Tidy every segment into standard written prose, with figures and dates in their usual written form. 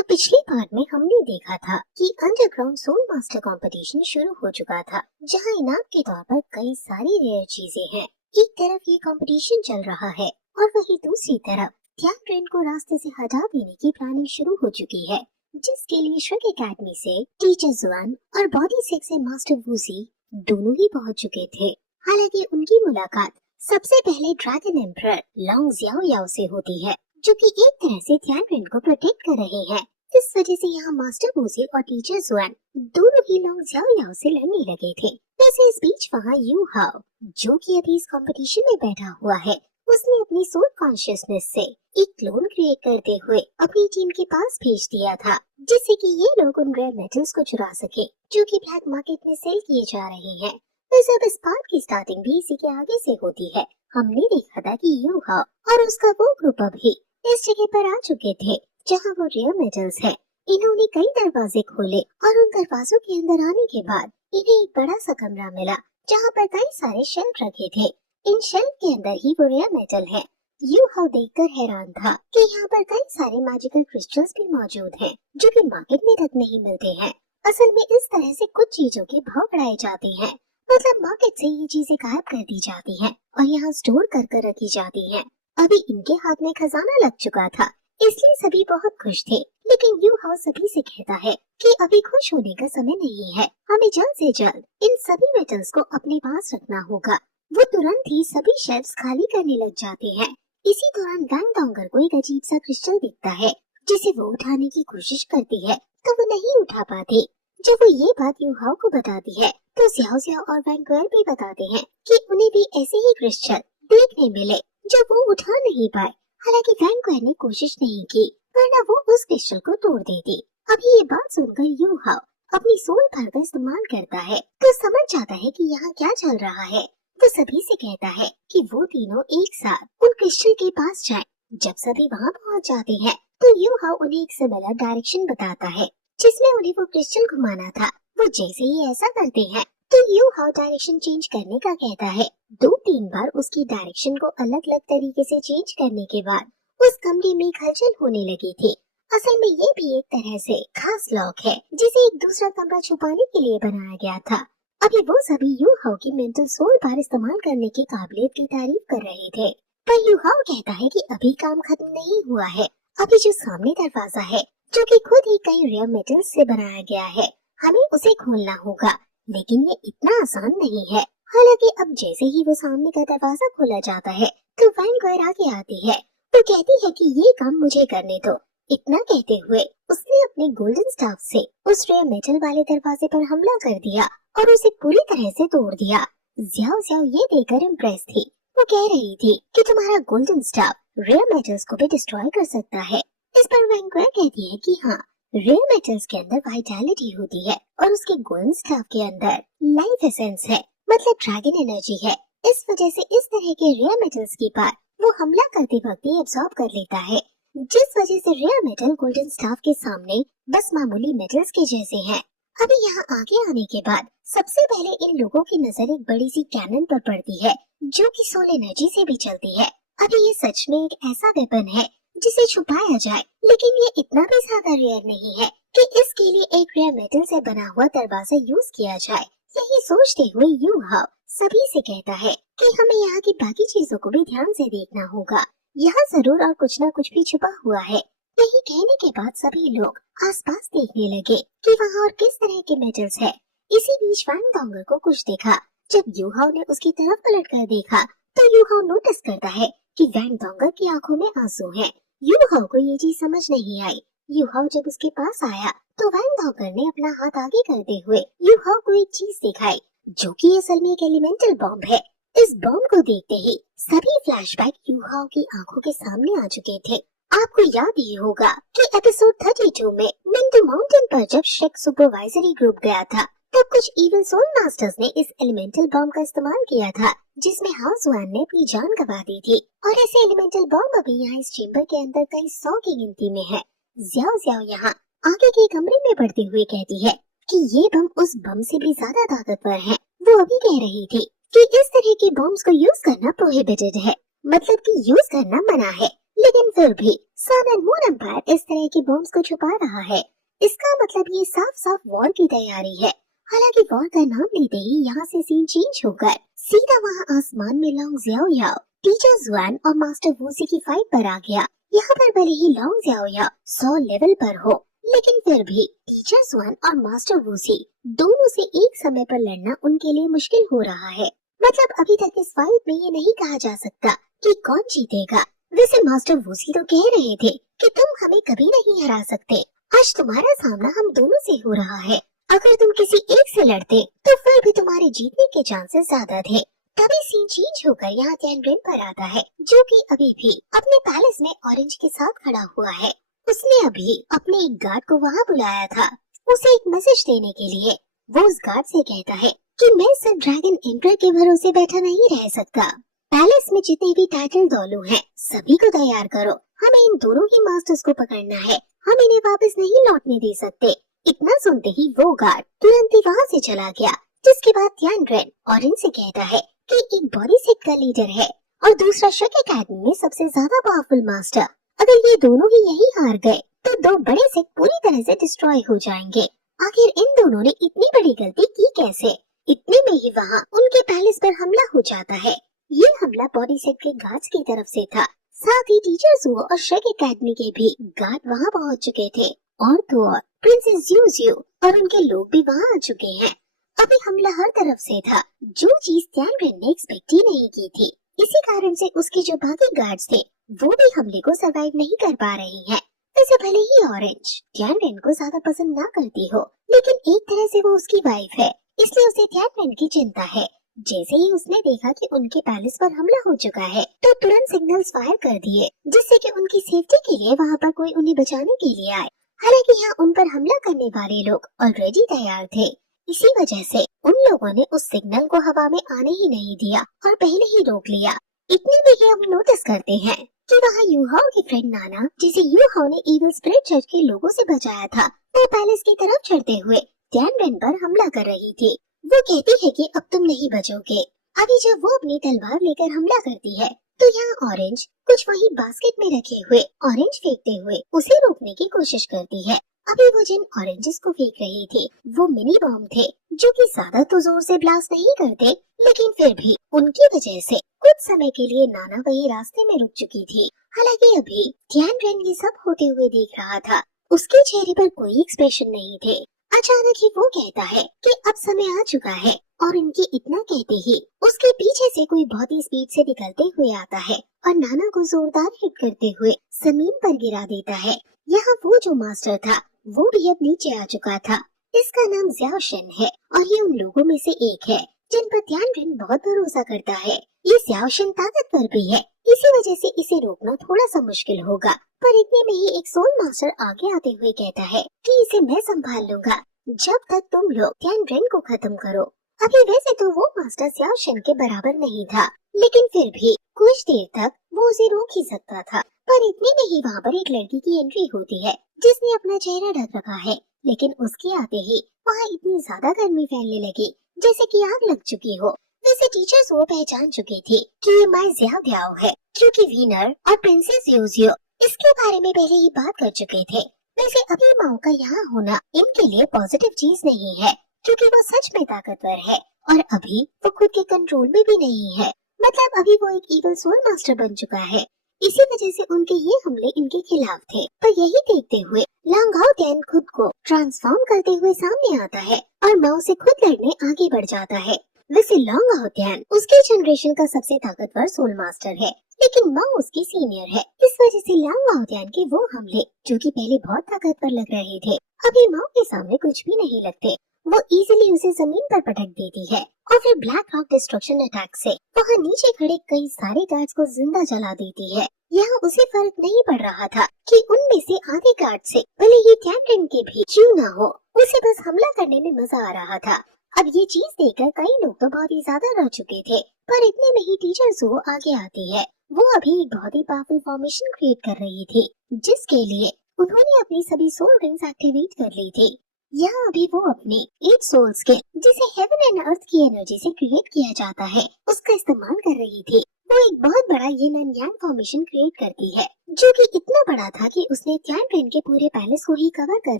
तो पिछली पार्ट में हमने देखा था कि अंडरग्राउंड सोल मास्टर कंपटीशन शुरू हो चुका था, जहां इनाम के तौर पर कई सारी रेयर चीजें हैं। एक तरफ ये कंपटीशन चल रहा है और वहीं दूसरी तरफ टियान रेन को रास्ते से हटा देने की प्लानिंग शुरू हो चुकी है, जिसके लिए श्रग एकेडमी से टीचर जुआन और बॉडी सेक्स से मास्टर वूजी दोनों ही पहुंच चुके थे। हालांकि उनकी मुलाकात सबसे पहले ड्रैगन एम्परर लॉन्ग जियाओ याओ से होती है, जो कि एक तरह से टियान रेन को प्रोटेक्ट कर रहे हैं। इस वजह से यहाँ मास्टर वूजी और टीचर जुआन दोनों ही लॉन्ग जियाओ याओ से लड़ने लगे थे। वैसे इस बीच वहाँ यू हाओ, जो कि अभी इस कंपटीशन में बैठा हुआ है, उसने अपनी सोल कॉन्शियसनेस से एक क्लोन क्रिएट करते हुए अपनी टीम के पास भेज दिया था, जिससे कि ये लोग उन रेयर मेटल्स को चुरा सके जो कि ब्लैक मार्केट में सेल किए जा रहे हैं। वैसे अब इस पार्ट की स्टार्टिंग भी इसी के आगे से होती है। हमने देखा था कि यू हाओ और उसका वो ग्रुप अभी इस जगह पर आ चुके थे जहाँ वो रेयर मेटल्स है। इन्होंने कई दरवाजे खोले और उन दरवाजों के अंदर आने के बाद इन्हें एक बड़ा सा कमरा मिला, जहाँ पर कई सारे शेल्फ रखे थे। इन शेल्फ के अंदर ही वो रेयर मेटल है। यू हाउ देखकर हैरान था कि यहाँ पर कई सारे मैजिकल क्रिस्टल्स भी मौजूद हैं, जो कि मार्केट में तक नहीं मिलते हैं। असल में इस तरह से कुछ चीजों के भाव बढ़ाए जाते हैं, मतलब मार्केट से ये चीजें गायब कर दी जाती हैं और यहाँ स्टोर कर रखी जाती हैं। अभी इनके हाथ में खजाना लग चुका था, इसलिए सभी बहुत खुश थे। लेकिन यू हाउ सभी से कहता है कि अभी खुश होने का समय नहीं है, हमें जल्द से जल्द इन सभी मेटल्स को अपने पास रखना होगा। वो तुरंत ही सभी शेल्फ्स खाली करने लग जाते हैं। इसी दौरान वैंग डोंगर को एक अजीब सा क्रिस्टल दिखता है, जिसे वो उठाने की कोशिश करती है तो वो नहीं उठा पाती। जब वो ये बात यू हाउ को बताती है तो ज़्याओ ज़्याओ और वैंगुएर भी बताते हैं कि उन्हें भी ऐसे ही क्रिस्टल देखने मिले जो वो उठा नहीं पाए। हालांकि वैंगुएर ने कोशिश नहीं की, वरना वो उस क्रिस्टल को तोड़ देती। अभी ये बात सुनकर यू हाउ अपनी सोल पावर का इस्तेमाल करता है तो समझ जाता है कि यहाँ क्या चल रहा है। वो सभी से कहता है कि वो तीनों एक साथ उन क्रिस्टल के पास जाएं। जब सभी वहाँ पहुँच जाते हैं तो यू हाउ उन्हें एक सिमिलर डायरेक्शन बताता है, जिसमें उन्हें वो क्रिस्टल घुमाना था। वो जैसे ही ऐसा करते हैं तो यू हाउ डायरेक्शन चेंज करने का कहता है। 2-3 बार उसकी डायरेक्शन को अलग अलग तरीके से चेंज करने के बाद उस कमरे में एक हलचल होने लगी थी। असल में ये भी एक तरह से खास लॉक है, जिसे एक दूसरा कमरा छुपाने के लिए बनाया गया था। अभी वो सभी यू हाउ की मेंटल सोल पावर इस्तेमाल करने की काबिलियत की तारीफ कर रहे थे, पर यू हाउ कहता है कि अभी काम खत्म नहीं हुआ है। अभी जो सामने दरवाजा है, जो कि खुद ही कई रेयर मेटल्स से बनाया गया है, हमें उसे खोलना होगा, लेकिन ये इतना आसान नहीं है। हालांकि अब जैसे ही वो सामने का दरवाजा खोला जाता है तो वैंगुएर आगे आती है। वो कहती है कि ये काम मुझे करने दो। इतना कहते हुए उसने अपने गोल्डन स्टाफ से उस रेयर मेटल वाले दरवाजे पर हमला कर दिया और उसे पूरी तरह से तोड़ दिया। ज़्याओ ज़्याओ ये देखकर इम्प्रेस थी। वो कह रही थी कि तुम्हारा गोल्डन स्टाफ रेयर मेटल्स को भी डिस्ट्रॉय कर सकता है। इस पर वैंगुएर कहती है कि हाँ, रेयर मेटल्स के अंदर वाइटैलिटी होती है और उसके गोल्डन स्टाफ के अंदर लाइफ एसेंस है, मतलब ड्रैगन एनर्जी है। इस वजह से इस तरह के रेयर मेटल्स की पार वो हमला करते वक्त ही एब्सॉर्ब कर लेता है, जिस वजह से रेयर मेटल गोल्डन स्टाफ के सामने बस मामूली मेटल्स के जैसे हैं। अभी यहाँ आगे आने के बाद सबसे पहले इन लोगों की नजर एक बड़ी सी कैनन पर पड़ती है, जो कि सोल एनर्जी से भी चलती है। अभी ये सच में एक ऐसा वेपन है जिसे छुपाया जाए, लेकिन ये इतना भी ज्यादा रेयर नहीं है कि इसके लिए एक रेयर मेटल से बना हुआ दरवाजा यूज किया जाए। यही सोचते हुए यू हाउ सभी से कहता है कि हमें यहाँ की बाकी चीजों को भी ध्यान से देखना होगा। यहाँ जरूर और कुछ न कुछ भी छुपा हुआ है। यही कहने के बाद सभी लोग आसपास देखने लगे कि वहाँ और किस तरह के मेटल्स है। इसी बीच वैंग डोंगर को कुछ देखा। जब यू हाउ ने उसकी तरफ पलट कर देखा तो यू हाउ नोटिस करता है कि वैंग डोंगर की आंखों में आंसू हैं। यू हाउ को ये चीज समझ नहीं आई। यू हाउ जब उसके पास आया तो वैंग डोंगर ने अपना हाथ आगे करते हुए यू हाउ को एक चीज दिखाई, जो कि असल में एक एलिमेंटल बॉम्ब है। इस बॉम्ब को देखते ही सभी फ्लैशबैक यू हाउ की आंखों के सामने आ चुके थे। आपको याद ही होगा कि एपिसोड 32 में मिंटू माउंटेन पर जब शेक सुपरवाइजरी ग्रुप गया था, तब कुछ इविल सोल मास्टर्स ने इस एलिमेंटल बॉम्ब का इस्तेमाल किया था, जिसमें हाउस वैन ने अपनी जान गंवा दी थी। और ऐसे एलिमेंटल बॉम्ब अभी यहाँ इस चेम्बर के अंदर कई 100 की गिनती में है। ज़्याओ ज़्याओ यहाँ आगे के कमरे में बढ़ते हुए कहती है कि ये बम उस बम से भी ज्यादा ताकतवर है। वो अभी कह रही थी कि इस तरह के बॉम्ब्स को यूज करना प्रोहिबिटेड है, मतलब कि यूज करना मना है, लेकिन फिर भी सन एंड मून एम्पायर इस तरह के बॉम्ब्स को छुपा रहा है। इसका मतलब ये साफ साफ वॉर की तैयारी है। हालांकि वॉर का नाम लेते ही यहाँ से सीन चेंज होकर सीधा वहाँ आसमान में लॉन्ग ज़ियाओ याओ, टीचर जुआन और मास्टर वूसी की फाइट पर आ गया। यहाँ पर भले ही लॉन्ग ज़ियाओ याओ 100 लेवल पर हो, लेकिन फिर भी टीचर जुआन और मास्टर वूसी दोनों से एक समय पर लड़ना उनके लिए मुश्किल हो रहा है। मतलब अभी तक इस फाइट में ये नहीं कहा जा सकता कि कौन जीतेगा। वैसे मास्टर वूसी तो कह रहे थे कि तुम हमें कभी नहीं हरा सकते। आज तुम्हारा सामना हम दोनों से हो रहा है। अगर तुम किसी एक से लड़ते तो फिर भी तुम्हारे जीतने के चांसेस ज्यादा थे। तभी सीन चेंज होकर यहाँ तियानड्रेन पर आता है, जो कि अभी भी अपने पैलेस में ऑरेंज के साथ खड़ा हुआ है। उसने अभी अपने एक गार्ड को वहाँ बुलाया था, उसे एक मैसेज देने के लिए। वो उस गार्ड से कहता है कि मैं सिर्फ ड्रैगन एम्परर के भरोसे बैठा नहीं रह सकता। पैलेस में जितने भी टाइटल दौलू हैं, सभी को तैयार करो। हमें इन दोनों ही मास्टर्स को पकड़ना है। हम इन्हें वापस नहीं लौटने दे सकते। इतना सुनते ही वो गार्ड तुरंत ही वहाँ से चला गया। जिसके बाद तियानड्रेन ऑरेंज से कहता है कि एक बॉडी सेट का लीडर है और दूसरा शक एकेडमी में सबसे ज्यादा पावरफुल मास्टर। अगर ये दोनों ही यही हार गए तो दो बड़े सेट पूरी तरह से डिस्ट्रॉय हो जाएंगे। आखिर इन दोनों ने इतनी बड़ी गलती की कैसे? इतने में ही वहाँ उनके पैलेस पर हमला हो जाता है। ये हमला बॉडी सेट के गार्ड्स की तरफ से था। साथ ही टीचर जुओ और शेक एकेडमी के भी गार्ड वहाँ पहुँच चुके थे। और तो और प्रिंसेस यूजियो और उनके लोग भी वहाँ आ चुके हैं। अभी हमला हर तरफ से था, जो चीज तियानड्रेन ने एक्सपेक्ट ही नहीं की थी। इसी कारण से उसके जो बाकी गार्ड्स थे वो भी हमले को सरवाइव नहीं कर पा रहे हैं। वैसे भले ही ऑरेंज तियानड्रेन को ज्यादा पसंद ना करती हो, लेकिन एक तरह से वो उसकी वाइफ है, इसलिए उसे तियानड्रेन की चिंता है। जैसे ही उसने देखा कि उनके पैलेस पर हमला हो चुका है तो तुरंत सिग्नल्स फायर कर दिए, जिससे कि उनकी सेफ्टी के लिए वहाँ पर कोई उन्हें बचाने के लिए आए। हालांकि यहाँ उन पर हमला करने वाले लोग ऑलरेडी तैयार थे। इसी वजह से उन लोगों ने उस सिग्नल को हवा में आने ही नहीं दिया और पहले ही रोक लिया। इतने में ही हम नोटिस करते हैं कि वहाँ यूहाओ की फ्रेंड नाना, जिसे यूहाओ ने इविल स्पिरिट चर्च के लोगों से बचाया था, वो पैलेस की तरफ चढ़ते हुए तियानड्रेन पर हमला कर रही थी। वो कहती है कि अब तुम नहीं बचोगे। अभी जब वो अपनी तलवार लेकर हमला करती है तो यहाँ ऑरेंज कुछ वही बास्केट में रखे हुए ऑरेंज फेंकते हुए उसे रोकने की कोशिश करती है। अभी वो जिन ऑरेंजेस को फेंक रही थी वो मिनी बॉम्ब थे, जो कि ज्यादा तो जोर से ब्लास्ट नहीं करते, लेकिन फिर भी उनकी वजह से कुछ समय के लिए नाना वही रास्ते में रुक चुकी थी। हालांकि अभी तियानड्रेन ये सब होते हुए देख रहा था। उसके चेहरे पर कोई एक्सप्रेशन नहीं थे। अचानक ही वो कहता है कि अब समय आ चुका है, और इनके इतना कहते ही उसके पीछे से कोई बहुत ही स्पीड से निकलते हुए आता है और नाना को जोरदार हिट करते हुए जमीन पर गिरा देता है। यहाँ वो जो मास्टर था वो भी अब नीचे आ चुका था। इसका नाम ज़ियाओ शेन है और ये उन लोगों में से एक है जिन पर तियानड्रेन बहुत भरोसा करता है। ये ज़ियाओ शेन ताकतवर भी है, इसी वजह से इसे रोकना थोड़ा सा मुश्किल होगा। पर इतने में ही एक सोल मास्टर आगे आते हुए कहता है कि इसे मैं संभाल लूंगा जब तक तुम लोग तियानड्रेन को खत्म करो। अभी वैसे तो वो मास्टर ज़ियाओ शेन के बराबर नहीं था, लेकिन फिर भी कुछ देर तक वो उसे रोक ही सकता था। पर इतने में ही वहाँ पर एक लड़की की एंट्री होती है जिसने अपना चेहरा ढक रखा है, लेकिन उसके आते ही वहाँ इतनी ज्यादा गर्मी फैलने लगी जैसे कि आग लग चुकी हो। वैसे टीचर्स वो पहचान चुकी थी कि ये माई ज़ियाओ याओ है, क्योंकि वीनर और प्रिंसेस यूजियो इसके बारे में पहले ही बात कर चुके थे। वैसे अभी माओ का यहाँ होना इनके लिए पॉजिटिव चीज नहीं है, क्योंकि वो सच में ताकतवर है और अभी वो खुद के कंट्रोल में भी नहीं है। मतलब अभी वो एक इविल सोल मास्टर बन चुका है। इसी वजह से उनके ये हमले इनके खिलाफ थे। पर यही देखते हुए लांगाओ तियान खुद को ट्रांसफॉर्म करते हुए सामने आता है और माओ से खुद लड़ने आगे बढ़ जाता है। वैसे लांगाओ तियान उसके जनरेशन का सबसे ताकतवर सोल मास्टर है, लेकिन माओ उसकी सीनियर है। इस वजह से लांगाओ तियान के वो हमले, जो कि पहले बहुत ताकतवर लग रहे थे, अभी माओ के सामने कुछ भी नहीं लगते। वो इजीली उसे जमीन पर पटक देती है और फिर ब्लैक रॉक डिस्ट्रक्शन अटैक से वहाँ नीचे खड़े कई सारे गार्ड्स को जिंदा जला देती है। यहाँ उसे फर्क नहीं पड़ रहा था कि उनमें से आधे गार्ड से भले ही तियानड्रेन के भी क्यों ना हो, उसे बस हमला करने में मजा आ रहा था। अब ये चीज देखकर कई लोग तो बहुत ही ज्यादा डर चुके थे, पर इतने में ही टीचर ज़ो आगे आती है। वो अभी एक बहुत ही पावरफुल फॉर्मेशन क्रिएट कर रही थी, जिसके लिए उन्होंने अपनी सभी सोल रिंग्स एक्टिवेट कर ली थी। यहाँ अभी वो अपने 8 सोल्स के, जिसे हेवन एंड अर्थ की एनर्जी से क्रिएट किया जाता है, उसका इस्तेमाल कर रही थी। वो एक बहुत बड़ा yin and yang formation create करती है, जो कि इतना बड़ा था कि उसने तियानरेन के पूरे पैलेस को ही कवर कर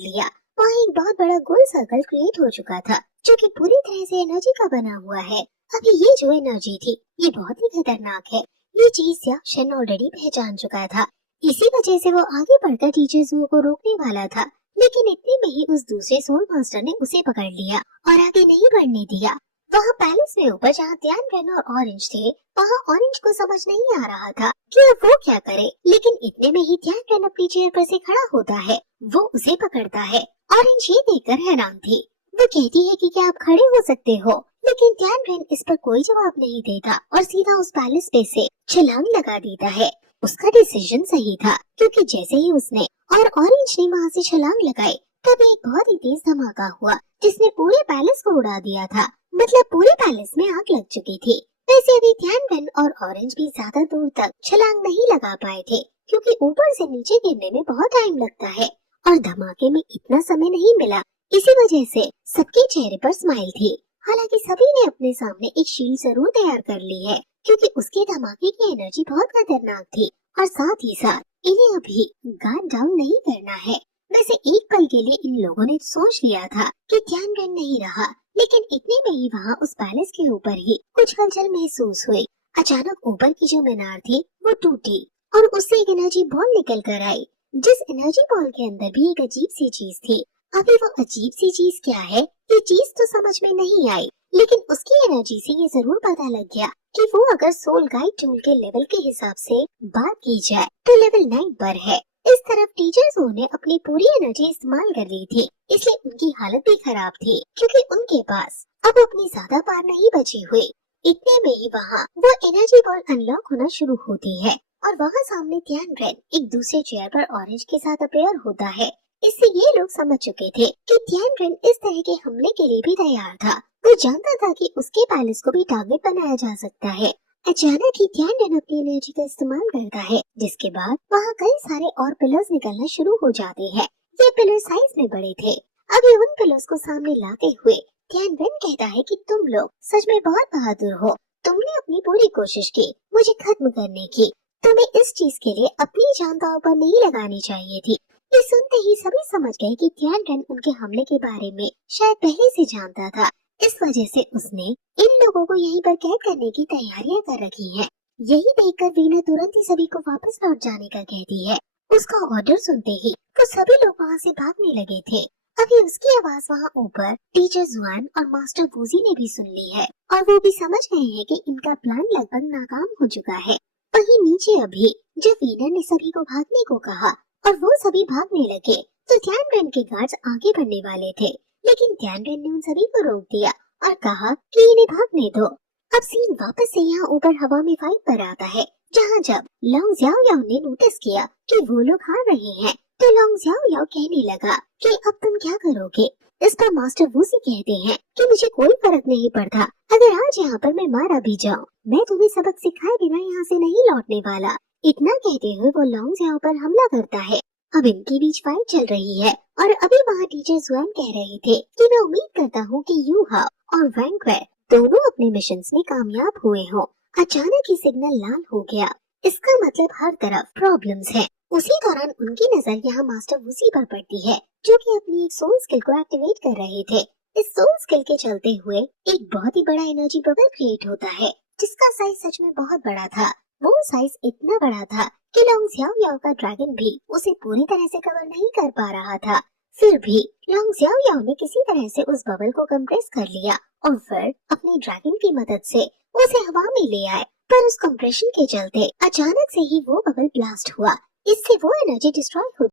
लिया। वहाँ एक बहुत बड़ा गोल सर्कल क्रिएट हो चुका था, जो कि पूरी तरह से एनर्जी का बना हुआ है। अभी ये जो एनर्जी थी, ये बहुत ही खतरनाक है। ये चीज सियाह शेन ऑलरेडी पहचान चुका था। इसी वजह से वो आगे बढ़कर टीचर ज़ुओ को रोकने वाला था, लेकिन इतने में ही उस दूसरे सोल मास्टर ने उसे पकड़ लिया और आगे नहीं बढ़ने दिया। वहाँ पैलेस में ऊपर जहाँ तियानरेन और ऑरेंज थे, वहाँ ऑरेंज को समझ नहीं आ रहा था कि अब वो क्या करे, लेकिन इतने में ही तियानरेन अपनी चेयर पर से खड़ा होता है। वो उसे पकड़ता है। ऑरेंज ये देखकर हैरान थी। वो कहती है कि क्या आप खड़े हो सकते हो, लेकिन तियानरेन इस पर कोई जवाब नहीं देता और सीधा उस पैलेस पे से छलांग लगा देता है। उसका डिसीजन सही था, क्योंकि जैसे ही उसने और ऑरेंज ने वहाँ से छलांग लगाई, तभी एक बहुत ही तेज धमाका हुआ, जिसने पूरे पैलेस को उड़ा दिया था। मतलब पूरे पैलेस में आग लग चुकी थी। वैसे अभी तियानरेन और ऑरेंज भी ज्यादा दूर तक छलांग नहीं लगा पाए थे, क्योंकि ऊपर से नीचे गिरने में बहुत टाइम लगता है और धमाके में इतना समय नहीं मिला। इसी वजह से सबके चेहरे पर स्माइल थी। हालांकि सभी ने अपने सामने एक शील्ड जरूर तैयार कर ली है, क्योंकि उसके धमाके की एनर्जी बहुत खतरनाक थी और साथ ही साथ इन्हें अभी गार्ड डाउन नहीं करना है। वैसे एक पल के लिए इन लोगों ने सोच लिया था कि तियानरेन नहीं रहा, लेकिन इतने में ही वहाँ उस पैलेस के ऊपर ही कुछ हलचल महसूस हुई। अचानक ऊपर की जो मीनार थी वो टूटी और उससे एक एनर्जी बॉल निकल कर आई, जिस एनर्जी बॉल के अंदर भी एक अजीब सी चीज थी। अभी वो अजीब सी चीज क्या है, ये चीज तो समझ में नहीं आई, लेकिन उसकी एनर्जी से ये जरूर पता लग गया कि वो अगर सोल गाइड टूल के लेवल के हिसाब से बात की जाए तो लेवल 9 पर है। इस तरफ टीचर ज़ुओ ने अपनी पूरी एनर्जी इस्तेमाल कर ली थी, इसलिए उनकी हालत भी खराब थी, क्योंकि उनके पास अब अपनी ज्यादा पार नहीं बची हुई। इतने में ही वहाँ वो एनर्जी बॉल अनलॉक होना शुरू होती है और वहाँ सामने तियानरेन एक दूसरे चेयर पर ऑरेंज के साथ अपेयर होता है। इससे ये लोग समझ चुके थे कि तियानरेन इस तरह के हमले के लिए भी तैयार था। वो जानता था कि उसके पैलेस को भी टारगेट बनाया जा सकता है। अचानक ही तियानरेन अपनी एनर्जी का इस्तेमाल करता है, जिसके बाद वहाँ कई सारे और पिलर्स निकलना शुरू हो जाते हैं। ये पिलर साइज में बड़े थे। अभी उन पिलर्स को सामने लाते हुए तियानरेन कहता है कि तुम लोग सच में बहुत बहादुर हो। तुमने अपनी पूरी कोशिश की मुझे खत्म करने की। तुम्हें इस चीज के लिए अपनी जान दांव पर नहीं लगानी चाहिए थी। ये सुनते ही सभी समझ गए कि तियानरेन उनके हमले के बारे में शायद पहले से जानता था। इस वजह से उसने इन लोगों को यहीं पर कैद करने की तैयारियां कर रखी हैं। यही देखकर वीना तुरंत ही सभी को वापस लौट जाने का कहती है। उसका ऑर्डर सुनते ही वो सभी लोग वहाँ से भागने लगे थे। अभी उसकी आवाज वहाँ ऊपर टीचर जुआन और मास्टर वूजी ने भी सुन ली है और वो भी समझ गए हैं कि इनका प्लान लगभग नाकाम हो चुका है। वहीं नीचे अभी जब वीना ने सभी को भागने को कहा और वो सभी भागने लगे, तो तियानरेन के गार्ड्स आगे बढ़ने वाले थे, लेकिन तियानरेन ने उन सभी को रोक दिया और कहा कि इन्हें भागने दो। अब सीन वापस से यहाँ ऊपर हवा में फाइट पर आता है, जहाँ जब लोंग ज़ियाओ याओ ने नोटिस किया कि वो लोग हार रहे हैं, तो लोंग ज़ियाओ याओ कहने लगा कि अब तुम क्या करोगे। इस पर मास्टर वूजी कहते हैं कि मुझे कोई फर्क नहीं पड़ता, अगर आज यहाँ पर मैं मारा भी जाऊँ, मैं तुम्हें सबक सिखाए बिना यहाँ से नहीं लौटने वाला। इतना कहते हुए वो लोंग ज़ियाओ पर हमला करता है। अब इनके बीच फाइट चल रही है और अभी वहाँ टीचर जुआन कह रहे थे कि मैं उम्मीद करता हूँ कि यू हाओ और वैंग क्वे दोनों अपने मिशंस में कामयाब हुए हों। अचानक ही सिग्नल लाल हो गया, इसका मतलब हर तरफ प्रॉब्लम्स हैं। उसी दौरान उनकी नजर यहाँ मास्टर वूजी पर पड़ती है, जो कि अपनी एक सोल स्किल को एक्टिवेट कर रहे थे। इस सोल स्किल के चलते हुए एक बहुत ही बड़ा एनर्जी बबल क्रिएट होता है, जिसका साइज सच में बहुत बड़ा था। वो साइज इतना बड़ा था कि लोंग ज़ियाओ याओ का ड्रैगन भी उसे पूरी तरह से कवर नहीं कर पा रहा था। फिर भी लोंग ज़ियाओ याओ ने किसी तरह से उस बबल को कंप्रेस कर लिया और फिर अपनी ड्रैगन की मदद से उसे हवा में ले आए। पर उस कंप्रेशन के चलते अचानक से ही वो बबल ब्लास्ट हुआ, इससे वो एनर्जी डिस्ट्रॉय हो